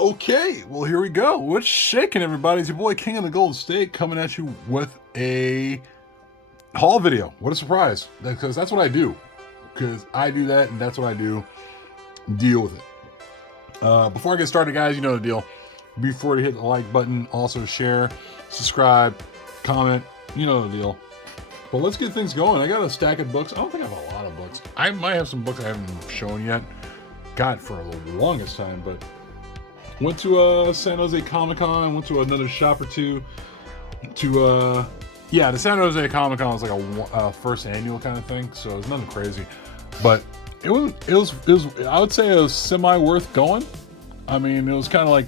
Okay, well, here we go. What's shaking, everybody? It's your boy King of the Golden State coming at you with a haul video. What a surprise, because that's what I do. Because I do that, and that's what I do. Deal with it. Before I get started, guys, you know the deal. Be sure to hit the like button. Also share, subscribe, comment. You know the deal. But let's get things going. I got a stack of books. I don't think I have a lot of books. I might have some books I haven't shown yet. God, for the longest time, but went to San Jose Comic-Con, went to another shop or two. The San Jose Comic-Con was like a first annual kind of thing, so it was nothing crazy. But it was I would say it was semi worth going. I mean, it was kind of like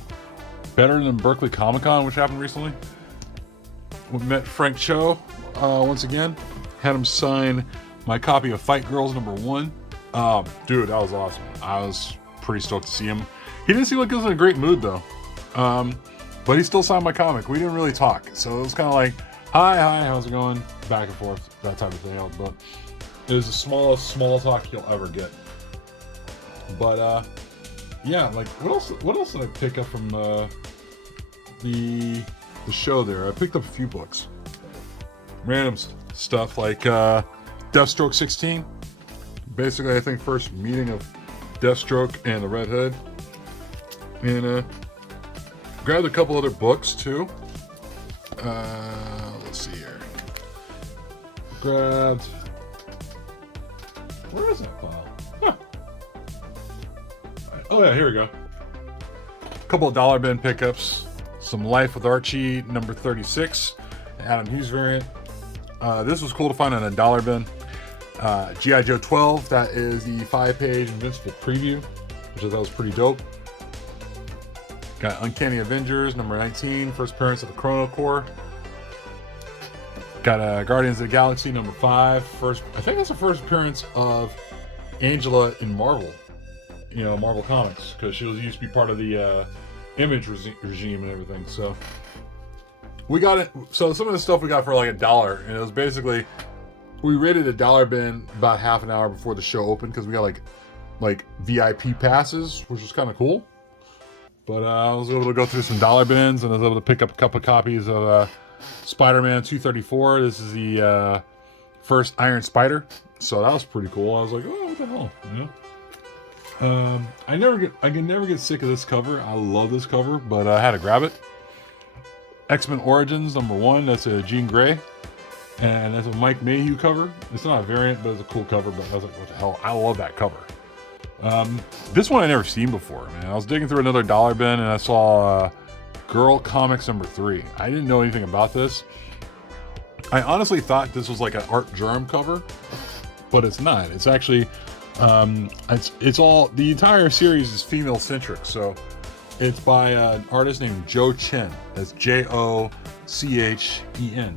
better than Berkeley Comic-Con, which happened recently. We met Frank Cho once again. Had him sign my copy of Fight Girls #1. Dude, that was awesome. I was pretty stoked to see him. He didn't seem like he was in a great mood though. But he still signed my comic. We didn't really talk. So it was kind of like, hi, how's it going? Back and forth, that type of thing. But it was the smallest small talk you'll ever get. But yeah, like what else did I pick up from the show there? I picked up a few books. Random stuff like Deathstroke 16. Basically, I think first meeting of Deathstroke and the Red Hood. And grabbed a couple other books too. Let's see here. Grabbed. Where is that file? Huh. Oh yeah, here we go. A couple of dollar bin pickups. Some Life with Archie #36, Adam Hughes variant. This was cool to find on a dollar bin. G.I. Joe 12. That is the 5-page Invincible preview, which I thought was pretty dope. Got Uncanny Avengers #19, first appearance of the Chrono Corps. Got Guardians of the Galaxy #5, I think that's the first appearance of Angela in Marvel, Marvel Comics, because she used to be part of the Image regime and everything. So we got it. So some of the stuff we got for like $1, and it was basically we raided a dollar bin about half an hour before the show opened because we got like VIP passes, which was kind of cool. But I was able to go through some dollar bins, and I was able to pick up a couple of copies of Spider-Man 234. This is the first Iron Spider, so that was pretty cool. I was like, oh, what the hell, I can never get sick of this cover. I love this cover, but I had to grab it. X-Men Origins #1. That's a Jean Grey, and that's a Mike Mayhew cover. It's not a variant, but it's a cool cover. But I was like, what the hell? I love that cover. This one I never seen before, man. I was digging through another dollar bin and I saw Girl Comics #3. I didn't know anything about this. I honestly thought this was like an Art Germ cover, but it's not. It's actually, it's all, the entire series is female centric. So it's by an artist named Joe Chen. That's Jochen,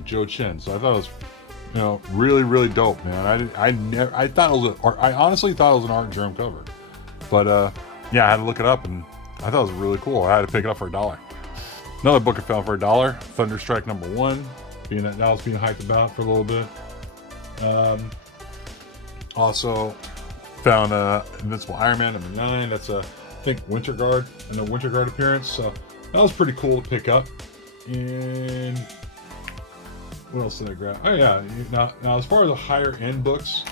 Joe Chen. So I thought it was, really, really dope, man. I thought it was I honestly thought it was an Art Germ cover. But yeah, I had to look it up, and I thought it was really cool. I had to pick it up for $1. Another book I found for $1, Thunderstrike #1, that was being hyped about for a little bit. Also found Invincible Iron Man #9. That's I think Winter Guard, and a Winter Guard appearance. So that was pretty cool to pick up. And what else did I grab? Oh yeah, now as far as the higher end books,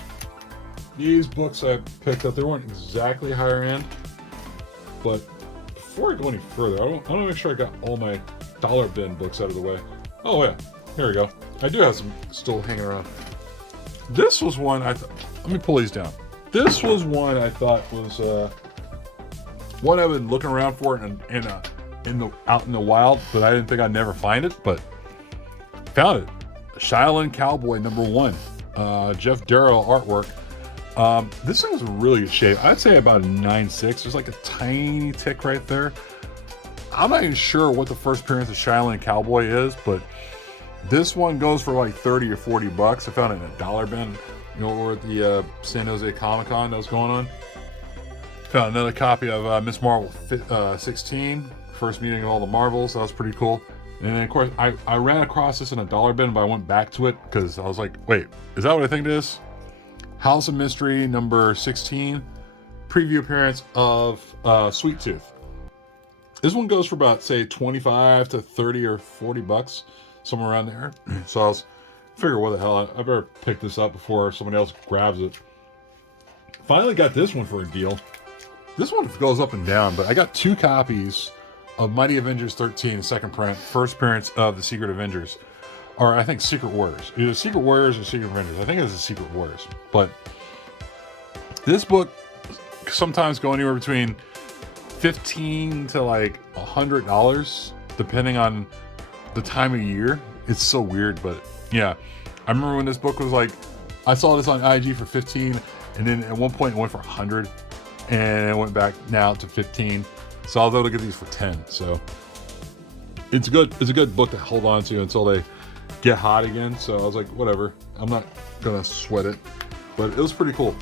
these books I picked up, they weren't exactly higher end, but before I go any further, I want to make sure I got all my dollar bin books out of the way. Oh yeah, here we go. I do have some still hanging around. This was one let me pull these down. This was one I thought was one I've been looking around for out in the wild, but I didn't think I'd never find it, but found it. SHAOLIN COWBOY #1, Jeff Darrow artwork. This thing was in really good shape. I'd say about a 9.6. There's like a tiny tick right there. I'm not even sure what the first appearance of SHAOLIN COWBOY is, but this one goes for like $30 or $40. I found it in a dollar bin, over at the San Jose Comic-Con that was going on. Found another copy of Miss Marvel 16, first meeting of all the Marvels. That was pretty cool. And then, of course, I ran across this in a dollar bin, but I went back to it because I was like, wait, is that what I think it is? House of Mystery #16, preview appearance of Sweet Tooth. This one goes for about, say, 25 to 30 or 40 bucks, somewhere around there. So I was figure, what the hell, I better pick this up before somebody else grabs it. Finally got this one for a deal. This one goes up and down, but I got 2 copies of Mighty Avengers 13, second print, first appearance of the Secret Avengers. Or I think Secret Warriors. Either Secret Warriors or Secret Avengers. I think it's the Secret Warriors. But this book sometimes go anywhere between $15 to like $100, depending on the time of year. It's so weird, but yeah. I remember when this book was like, I saw this on IG for 15, and then at one point it went for 100, and it went back now to 15. So I'll be able to get these for 10. So it's good. It's a good book to hold on to until they get hot again. So I was like, whatever. I'm not gonna sweat it, but it was pretty cool.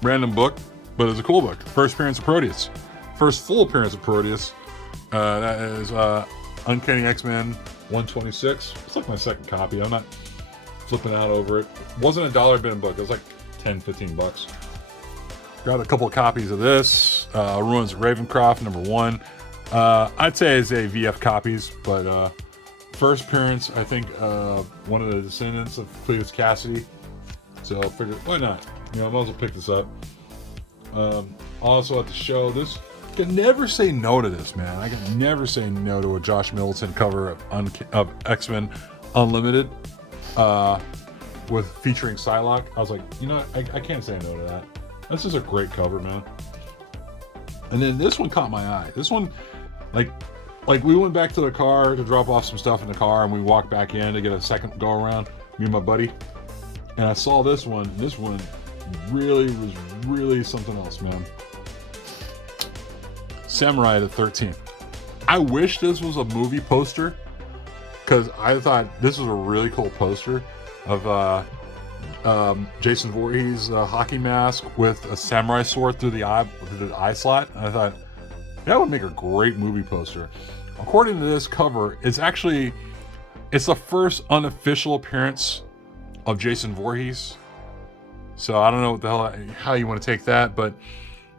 Random book, but it's a cool book. First appearance of Proteus. First full appearance of Proteus. That is Uncanny X-Men 126. It's like my second copy. I'm not flipping out over it. Wasn't a dollar bin book. It was like 10, 15 bucks. Got a couple of copies of this. Ruins at Ravencroft, #1. I'd say it's a VF copies, but first appearance, I think, one of the descendants of Cletus Cassidy. So I figured, why not? You know, I might as well pick this up. Also at the show, this can never say no to this, man. I can never say no to a Josh Middleton cover of X-Men Unlimited with featuring Psylocke. I was like, you know what? I can't say no to that. This is a great cover, man. And then this one caught my eye. This one, like we went back to the car to drop off some stuff in the car, and we walked back in to get a second go around, me and my buddy. And I saw this one. This one was really something else, man. Samurai the 13th. I wish this was a movie poster, because I thought this was a really cool poster of Jason Voorhees hockey mask with a samurai sword through the eye slot. And I thought that would make a great movie poster. According to this cover, it's the first unofficial appearance of Jason Voorhees. So I don't know what the hell, how you want to take that, but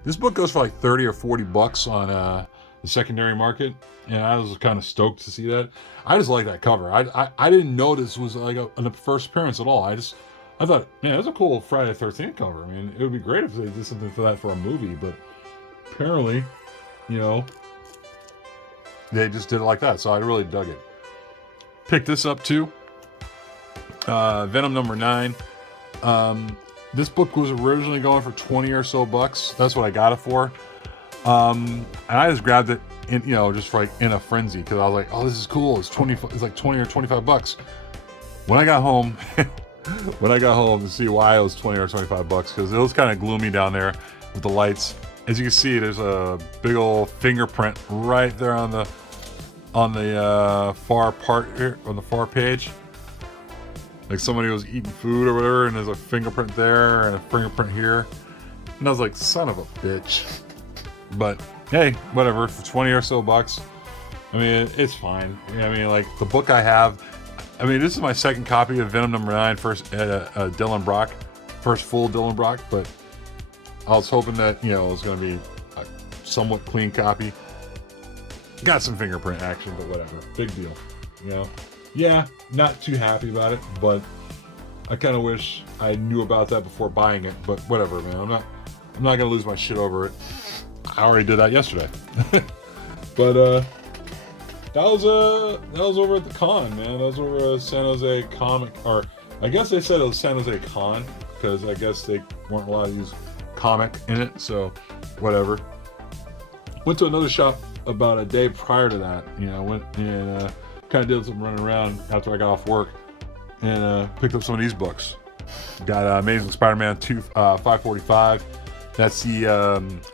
this book goes for like 30 or 40 bucks on the secondary market, and I was kind of stoked to see that. I just like that cover. I didn't know this was like a first appearance at all. I thought, man, that's a cool Friday the 13th cover. I mean, it would be great if they did something for that for a movie, but apparently, you know, they just did it like that. So I really dug it. Picked this up too. Venom #9. This book was originally going for 20 or so bucks. That's what I got it for. And I just grabbed it in, you know, just for like in a frenzy, because I was like, oh, this is cool. It's like 20 or 25 bucks. When I got home, to see why it was 20 or 25 bucks, because it was kind of gloomy down there with the lights. As you can see, there's a big old fingerprint right there on the far part here, on the far page. Like somebody was eating food or whatever, and there's a fingerprint there and a fingerprint here. And I was like, son of a bitch. But hey, whatever, for 20 or so bucks. I mean, it's fine. I mean, like the book I have, I mean, this is my second copy of Venom #9, first Dylan Brock, first full Dylan Brock, but I was hoping that, you know, it was going to be a somewhat clean copy. Got some fingerprint action, but whatever. Big deal, you know? Yeah, not too happy about it, but I kind of wish I knew about that before buying it, but whatever, man. I'm not going to lose my shit over it. I already did that yesterday. But that was over at the con, man. That was over at San Jose Comic, or I guess they said it was San Jose Con, because I guess they weren't allowed to use comic in it, so whatever. Went to another shop about a day prior to that, you know, went and kind of did some running around after I got off work, and picked up some of these books. Got Amazing Spider-Man 545. That's the,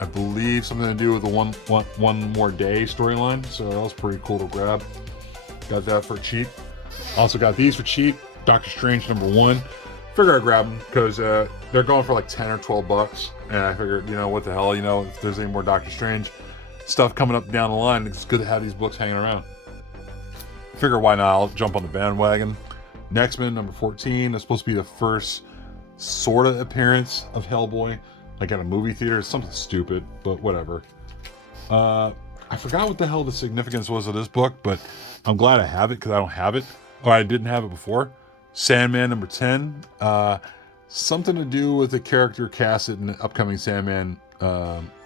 I believe, something to do with the one more day storyline. So that was pretty cool to grab. Got that for cheap. Also got these for cheap. Doctor Strange #1. Figure I'd grab them because they're going for like 10 or 12 bucks. And I figured, you know, what the hell, you know, if there's any more Doctor Strange stuff coming up down the line, it's good to have these books hanging around. Figure why not? I'll jump on the bandwagon. X-Men #14 is supposed to be the first sort of appearance of Hellboy, like at a movie theater. It's something stupid, but whatever. I forgot what the hell the significance was of this book, but I'm glad I have it because I don't have it, or I didn't have it before. Sandman number 10. Something to do with the character casted in the upcoming Sandman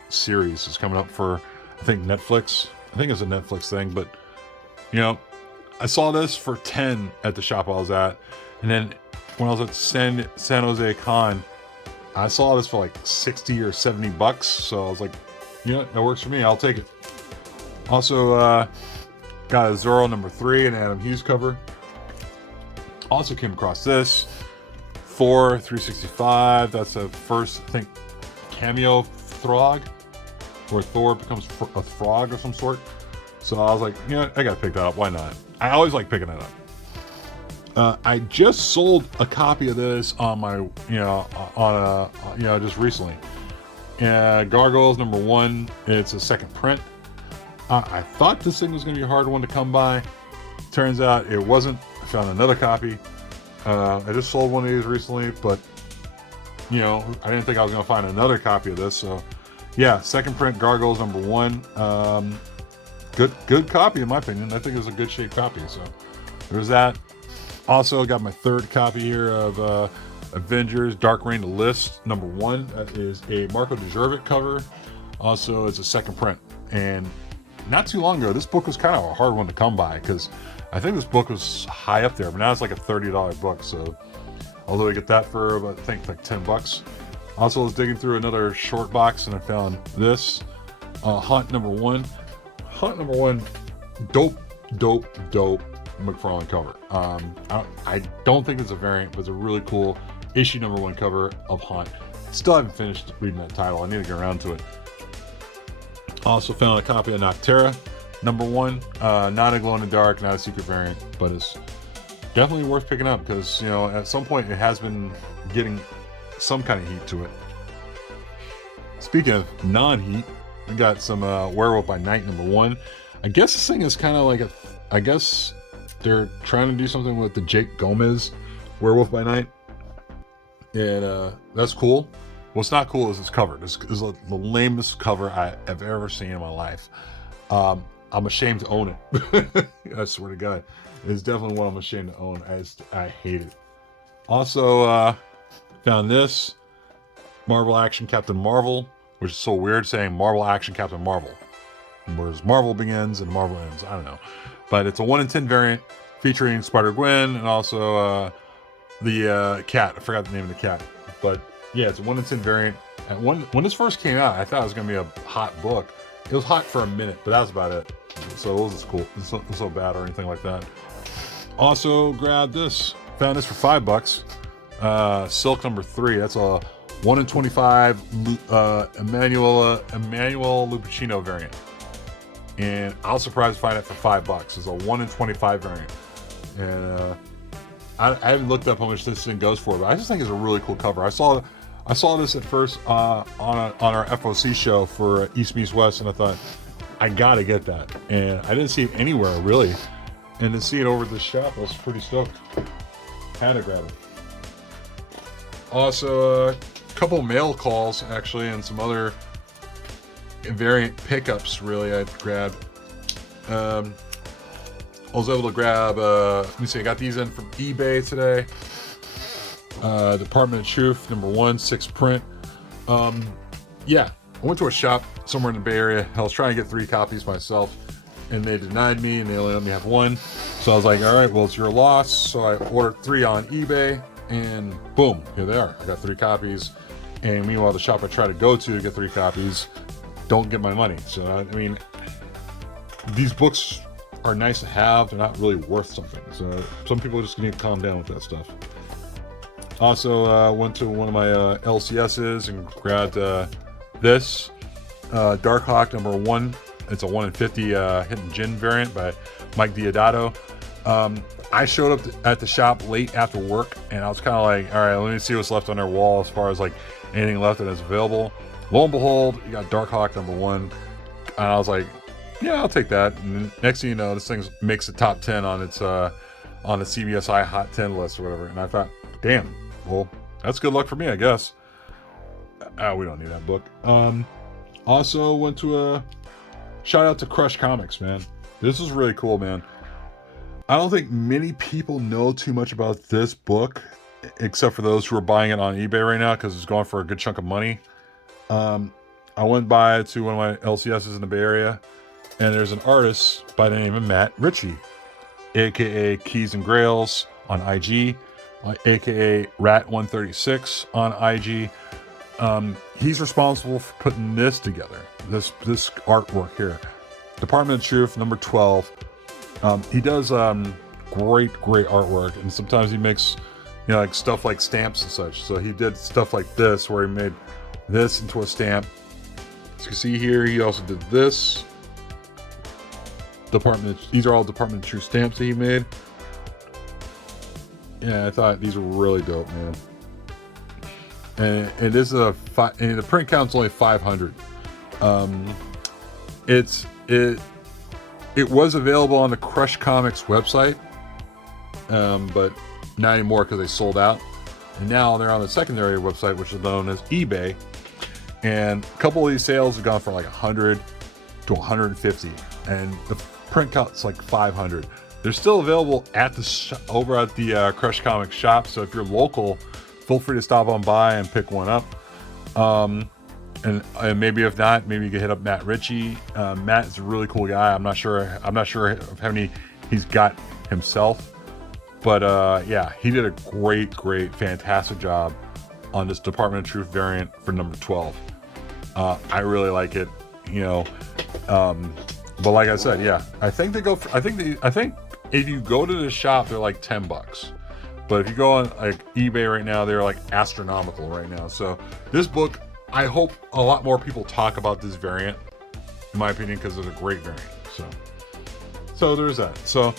series is coming up for, I think, Netflix. I think it's a Netflix thing, but you know, I saw this for 10 at the shop I was at, and then when I was at San Jose Con, I saw this for like 60 or 70 bucks. So I was like, you know, that works for me. I'll take it. Also, got a Zorro number 3, an Adam Hughes cover. Also came across this Thor 365. That's a first, I think, cameo Throg, where Thor becomes a frog of some sort. So I was like, you know, I gotta pick that up. Why not? I always like picking that up. I just sold a copy of this on my, just recently. Gargoyles number 1. It's a second print. I thought this thing was going to be a hard one to come by. Turns out it wasn't. I found another copy. I just sold one of these recently, but you know, I didn't think I was going to find another copy of this. So yeah, second print Gargoyles number 1. Good copy in my opinion. I think it was a good shape copy. So there's that. Also got my third copy here of Avengers Dark Reign: The List number 1. That is a Marco DeJervit cover. Also, it's a second print. And not too long ago, this book was kind of a hard one to come by because I think this book was high up there, but now it's like a $30 book. So although I get that for about, I think like 10 bucks. Also, I was digging through another short box and I found this Hunt number 1. Hunt number 1, dope McFarlane cover. I don't think it's a variant, but it's a really cool issue number 1 cover of Hunt. Still haven't finished reading that title. I need to get around to it. Also found a copy of Noctera number 1. Not a glow in the dark, not a secret variant, but it's definitely worth picking up because, you know, at some point it has been getting some kind of heat to it. Speaking of non-heat, we got some Werewolf by Night number 1. I guess this thing is kind of like I guess they're trying to do something with the Jake Gomez Werewolf by Night. And that's cool. What's not cool is this cover. This is the lamest cover I have ever seen in my life. I'm ashamed to own it. I swear to God. It's definitely one I'm ashamed to own. I hate it. Also, found this Marvel Action Captain Marvel, which is so weird saying Marvel Action Captain Marvel. Whereas Marvel begins and Marvel ends. I don't know. But it's a 1 in 10 variant featuring Spider-Gwen and also the cat. I forgot the name of the cat. But yeah, it's a 1 in 10 variant. And when this first came out, I thought it was going to be a hot book. It was hot for a minute, but that was about it. So it wasn't cool. It's not so bad or anything like that. Also grabbed this. Found this for $5. Silk number 3. That's a 1 in 25 Emmanuel Lupacino variant. And I was surprised to find it for $5. It's a 1 in 25 variant. And I haven't looked up how much this thing goes for, but I just think it's a really cool cover. I saw this at first on our FOC show for East Meets West, and I thought, I gotta get that. And I didn't see it anywhere, really. And to see it over at the shop, I was pretty stoked. Had to grab it. Also, a couple mail calls, actually, and some other variant pickups, really, I grabbed. I was able to grab, let me see, I got these in from eBay today. Department of Truth, number 1, 6 print. Yeah, I went to a shop somewhere in the Bay Area. I was trying to get 3 copies myself, and they denied me, and they only let me have 1. So I was like, all right, well, it's your loss. So I ordered 3 on eBay, and boom, here they are. I got 3 copies. And meanwhile, the shop I try to go to get 3 copies don't get my money. So, I mean, these books are nice to have. They're not really worth something. So some people just need to calm down with that stuff. Also, went to one of my LCSs and grabbed this Darkhawk number 1. It's a 1 in 50 Hidden Gin variant by Mike Diodato. I showed up at the shop late after work, and I was kind of like, all right, let me see what's left on their wall as far as like anything left that is available. Lo and behold, you got Darkhawk number 1, and I was like, yeah, I'll take that. And next thing you know, this thing makes the top 10 on its on the CBSI Hot 10 list or whatever. And I thought, damn, well, that's good luck for me, I guess. We don't need that book. Also went to shout out to Crush Comics, man. This is really cool, man. I don't think many people know too much about this book, except for those who are buying it on eBay right now because it's going for a good chunk of money. I went by to one of my LCSs in the Bay Area, and there's an artist by the name of Matt Ritchie, aka Keys and Grails on IG, aka Rat136 on IG. He's responsible for putting this together, this artwork here. Department of Truth, number 12. He does great artwork, and sometimes he makes, you know, like stuff like stamps and such. So he did stuff like this, where he made this into a stamp. As you can see here, he also did this. These are all Department of Truth stamps that he made. Yeah, I thought these were really dope, man. And this is and the print count's only 500. It was available on the Crush Comics website, but not anymore because they sold out. And now they're on the secondary website, which is known as eBay. And a couple of these sales have gone from like 100 to 150, and the print count's like 500. They're still available at the over at the Crush Comics shop. So if you're local, feel free to stop on by and pick one up. And maybe if not, maybe you can hit up Matt Ritchie. Matt is a really cool guy. I'm not sure of how many he's got himself, but yeah, he did a great, fantastic job on this Department of Truth variant for number 12. I really like it, you know. But like I said, yeah, I think if you go to the shop, they're like $10. But if you go on like eBay right now, they're like astronomical right now. So this book, I hope a lot more people talk about this variant, in my opinion, because it's a great variant. So there's that. So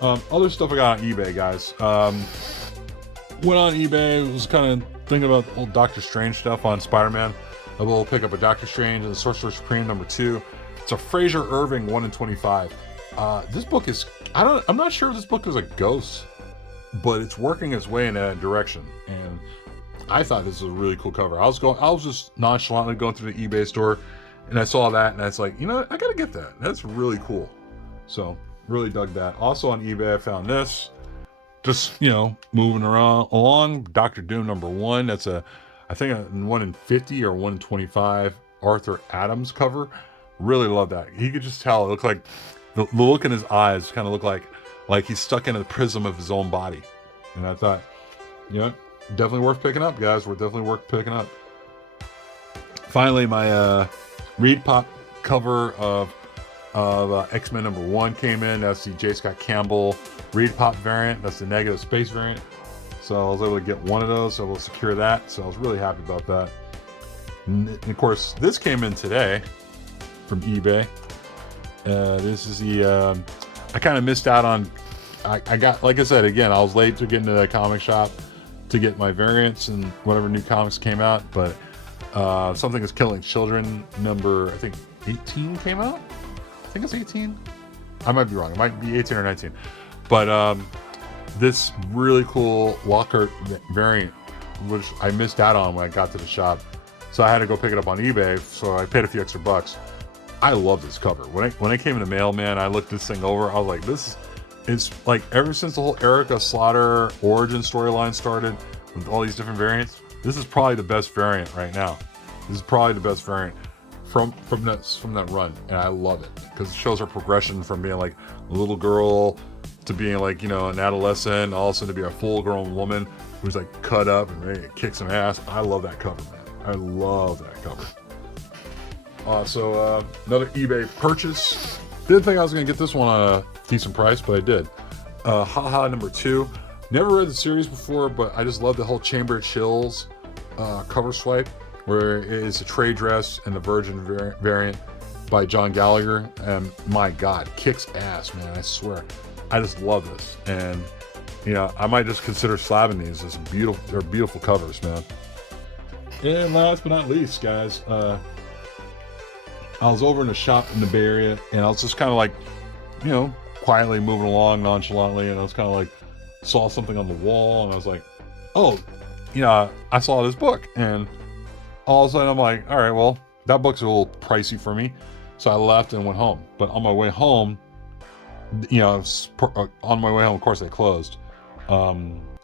other stuff I got on eBay, guys. Went on eBay, was kind of thinking about old Doctor Strange stuff on Spider-Man. I will pick up a Doctor Strange and the Sorcerer Supreme number 2. It's a Fraser Irving 1 in 25. This book is, I'm not sure if this book is a ghost, but it's working its way in that direction. And I thought this was a really cool cover. I was just nonchalantly going through the eBay store, and I saw that, and I was like, you know, I gotta get that. That's really cool. So really dug that. Also on eBay, I found this. Just, you know, moving along. Doctor Doom number 1. That's I think a 1 in 50 or 1 in 25 Arthur Adams cover. Really love that. He could just tell. It looked like the look in his eyes kind of looked like he's stuck in the prism of his own body. And I thought, you know, definitely worth picking up, guys. We're definitely worth picking up. Finally, my Reed Pop cover of X-Men number 1 came in. That's the J. Scott Campbell Reed Pop variant. That's the negative space variant. So I was able to get one of those, so we'll secure that. So I was really happy about that. And of course, this came in today from eBay. This is the I kind of missed out on. I got, like I said, again, I was late to get into the comic shop to get my variants and whatever new comics came out. But Something is Killing Children number, I think 18 came out. I think it's 18. I might be wrong. It might be 18 or 19. But this really cool Lockhart variant, which I missed out on when I got to the shop, so I had to go pick it up on eBay. So I paid a few extra bucks. I love this cover. When I came in the mail, man, I looked this thing over. I was like, this is like, ever since the whole Erica Slaughter origin storyline started with all these different variants, this is probably the best variant right now. This is probably the best variant from that run, and I love it because it shows her progression from being like a little girl to being like, you know, an adolescent, all of a sudden to be a full-grown woman who's like cut up and ready to kick some ass. I love that cover, man. I love that cover. So another eBay purchase. Didn't think I was gonna get this one on a decent price, but I did. Haha number 2. Never read the series before, but I just love the whole Chamber of Chills cover swipe, where it is a trade dress and the Virgin variant by John Gallagher. And my God, kicks ass, man. I swear. I just love this. And, you know, I might just consider slabbing these. They're beautiful covers, man. And last but not least, guys, I was over in a shop in the Bay Area, and I was just kind of like, you know, quietly moving along nonchalantly, and I was kind of like, saw something on the wall, and I was like, oh, you know, I saw this book, and all of a sudden I'm like, all right, well, that book's a little pricey for me. So I left and went home. But on my way home, you know, on my way home, of course, they closed. I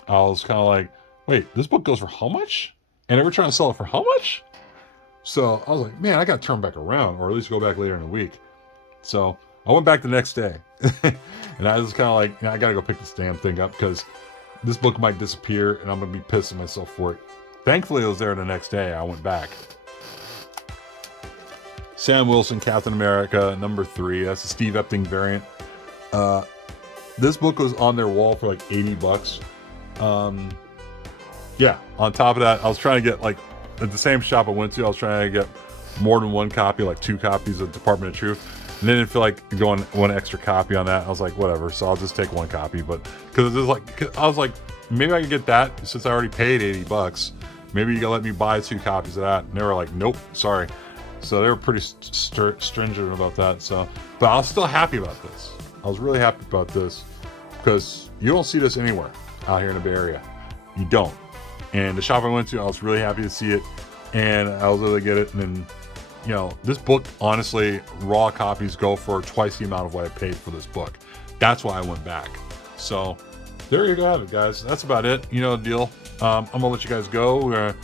was kind of like, wait, this book goes for how much? And they were trying to sell it for how much? So I was like, man, I got to turn back around, or at least go back later in the week. So I went back the next day. And I was kind of like, you know, I got to go pick this damn thing up because this book might disappear and I'm going to be pissing myself for it. Thankfully, it was there the next day. I went back. Sam Wilson, Captain America, #3. That's the Steve Epting variant. This book was on their wall for like $80. Yeah, on top of that, I was trying to get, like, at the same shop I went to, I was trying to get more than one copy, like 2 copies of Department of Truth. And they didn't feel like going one extra copy on that. I was like, whatever. So I'll just take 1 copy. But because it was like, I was like, maybe I could get that since I already paid $80. Maybe you can let me buy 2 copies of that. And they were like, nope, sorry. So they were pretty stringent about that. So, but I was still happy about this. I was really happy about this because you don't see this anywhere out here in the Bay Area. You don't. And the shop I went to, I was really happy to see it, and I was able to get it. And then, you know, this book, honestly, raw copies go for twice the amount of what I paid for this book. That's why I went back. So there you go, have it, guys. That's about it. You know the deal. I'm gonna let you guys go. We're gonna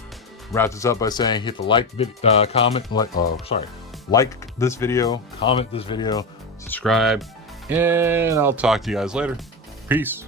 wrap this up by saying hit the like this video, comment this video, subscribe, and I'll talk to you guys later. Peace.